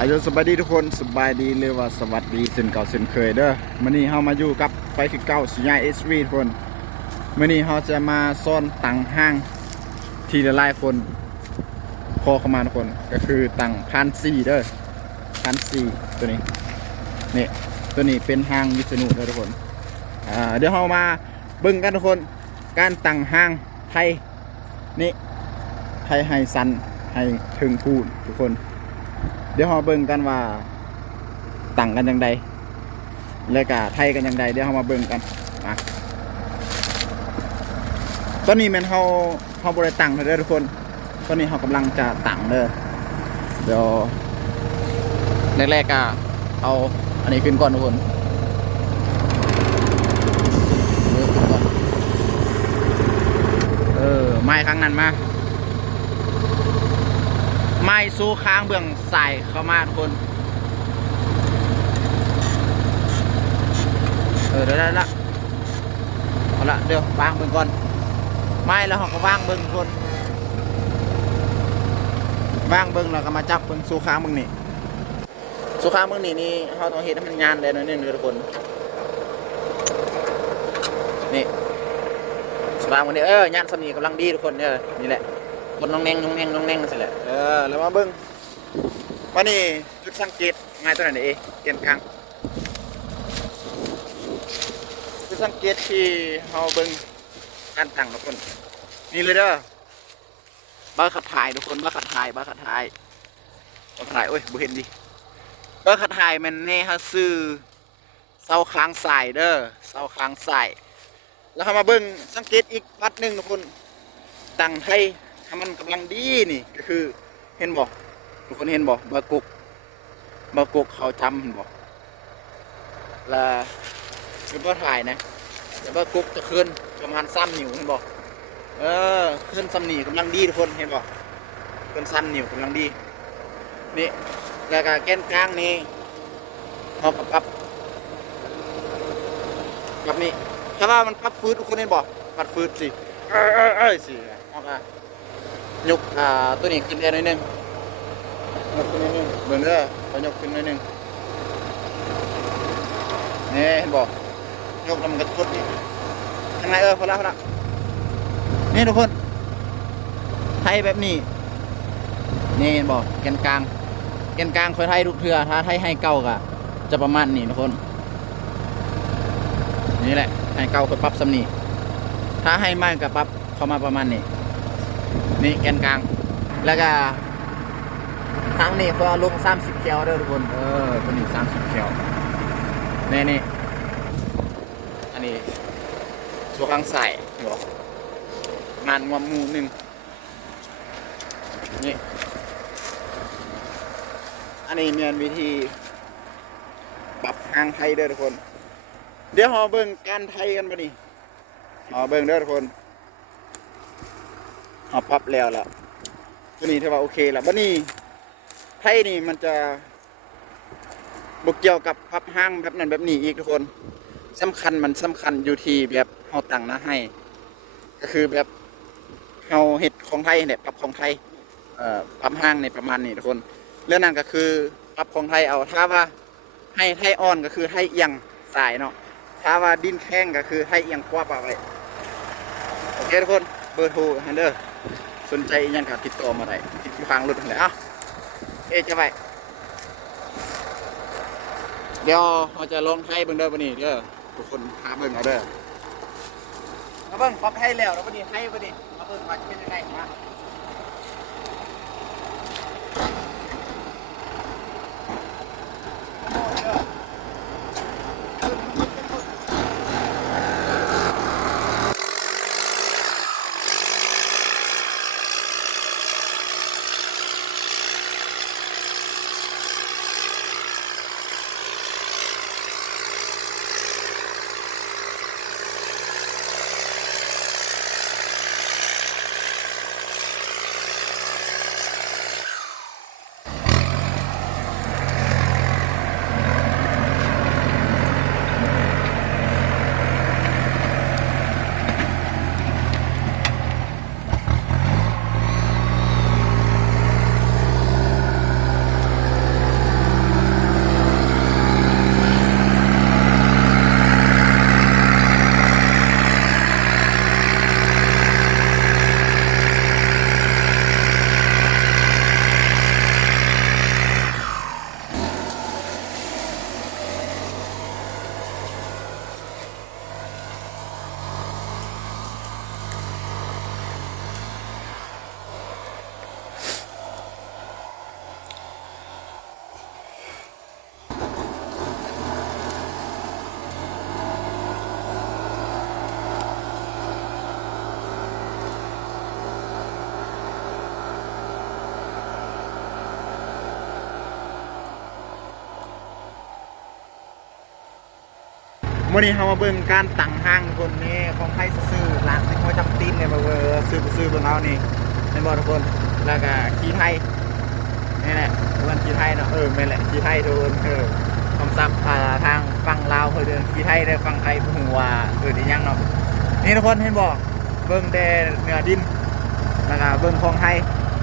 อายุสบายดีทุกคนสบายดีหรือว่าสวัสดีส้นเก่าส้นเคยเด้อมื้อนี้เฮามาอยู่กับไฟฟิกเก่าสุญญาเอสวีทุกคนมื้อนี้เฮาจะมาซ่อนตังห้างทีละลายคนพอเข้ามาทุกคนก็คือตังพันสี่เด้อพันสี่ตัวนี้นี่ตัวนี้เป็นห้างวิษณุเด้อทุกคนอ่าเดี๋ยวเฮามาเบิ่งกันทุกคน การตังห้างไทยนี่ไทยให้สันให้ถึงพูนทุกคน ดี๋ยวเราเบิ่งกันว่าต่างกันยังไงและกะไทยกันยังไงเดี๋ยวเรามาเบิ่งกันมาตอนนี้แมันเขาเขาบริตังเด้อทุกคน ตอนนี้เขากำลังจะตังเด้อเดี๋ยวแรกๆก็เอาอันนี้ขึ้นก่อนทุกคนเออนเออไม้ครั้งนั้นมา ไม้สู้ค้างเบื้องใส่เข้ามาทุกคน เออได้ได้ละเอาละเดี๋ยววางเบื้องก่อน ไม้แล้วเราก็วางเบื้องคนวางเบื้องแล้วก็มาจับเบื้องสู้ค้างเบื้องนี่สู้ค้างเบื้องนี่นี่เราต้องเห็นให้มันงานเลยน่อยหนึงเลยทุกคน นี่สู้ค้างเบื้องนี้เอองานสำนีกำลังดีทุกคนเนี่ยนี่แหละ บนน้องแนงน้องแนงน้องแนงนั่นสิแหละเออแล้วมาเบิ้งว่านี่จุดสังเกตง่ายตัวไหนเอเกียนกลางจุดสังเกตที่เฮาเบิ้งการตั้งทุกคนนี่เลยเด้อบ้าขัดถ่ายทุกคนบ้าขัดถ่ายบ้าขัดถ่ายบ้าขัดถ่ายโอ้ยบ่เห็นดิบ้าขัดถ่ายมันแน่ฮะซื้อเสาค้างสายเด้อเสาค้างสายแล้วเขามาเบิ้งสังเกตอีกวัดหนึ่งทุกคนตั้งไทย ถ้ามันกำลังดีนี่ก็คือเห็นบ่ทุกคนเห็นบ่บากุกบากุกเขาจำเห็นบ่และคือบ่ถ่ายนะแต่บากุกจะขึ้นประมาณซ้ำนิ้วเห็นบ่เออขึ้นซ้ำนิ้วกำลังดีทุกคนเห็นบ่ขึ้นซ้ำนิ้วกำลังดีนี่แล้วก็แกนกลางนี่เขากับปับแบบนี้ถ้าว่ามันปับฟืดทุกคนเห็นบ่ปรับฟืดสิเออเออเออสิเอาค่ะ ยกอ่าตัวนี้ขึ้นได้หน่อยหนึงยกขึ้นหน่อยหนึงเบิ่งเด้อขายกขึ้นหน่อยหนึงนี่เห็นบ่ยกแล้วมันก็กดนี่ทางไหนเออพอละพอละนี่ทุกคนไทยแบบนี้นี่เห็นบ่แกนกลางแกนกลางคอยไทยทุกเทือถ้าไทยให้เก่าก็จะประมาณนี้ทุกคน นี่แหละให้เก่าคอยปรับสำนีถ้าให้มากก็ปรับเข้ามาประมาณนี้ นี่แกนกลาง แล้วก็ทางนี้เพื่อลง 30เคียวเด้อทุกคน เออตัวนี้ 30เคียวนี่นี่อันนี้ส่วนข้างใส่เดี๋ยวงานงวมหมูหนึ่งนี่ อันนี้เมียนวิธี ปรับทางไทยเด้อทุกคน เดี๋ยวหอเบิ่งการไทยกันปะนี่หอเบิ่งเด้อทุกคน เอาพับแล้วล่ะตัวนี้ถือว่าโอเคล้วบัดนี้ไทยนี่มันจะบกเกี่ยวกับพับห้างแบบนั้นแบบนี้อีกทุกคนสำคัญมันสำคัญอยู่ที่แบบเฮาตั้งนะให้ ก็คือแบบเฮาเฮ็ดของไทยเนี่ยปรับของไทยเอ่อพับห้างในประมาณนี้ทุกคนเรื่องนั้นก็คือปรับของไทยเอาถ้าว่าให้ไทยอ่อนก็คือไทยเอียงสายเนาะถ้าว่าดินแข้งก็คือไทยเอียงขวาไปโอเคทุกคนเบอร์โทรฮันเดอร์ สนใจอิหยังก็ติดต่อมาได้ติดอยู่ข้างรถนั่นแหละอะเอะจะไปเดี๋ยวเราจะลองให้เบิ่งเด้อวันนี้เด้อทุกคนหาเบิ่งเอาเด้อมาเบิ่งปรับให้แล้วแล้ววันนี้ให้วันนี้มาเบิ่งว่าจะเป็นยังไงนะ วันนี้เรามาเบิ่งการตั้งห้างคนนี่ของไทยซื้อร้านที่เขาจำตีนเนี่ยมาเบอร์ซื้อซื้อบนเอานี่ในบอทุกคนแล้วก็ขี่ไทยนี่แหละวันขี่ไทยเนาะเออไม่แหละขี่ไทยโดนเออคำศัพท์อ่าทางฝั่งลาวเคยเดินขี่ไทยได้ฝั่งไทยหัวเออดียังเนาะนี่ทุกคนเห็นบอกเบิ่งแต่เนื้อดินแล้วก็เบิ่งของไทย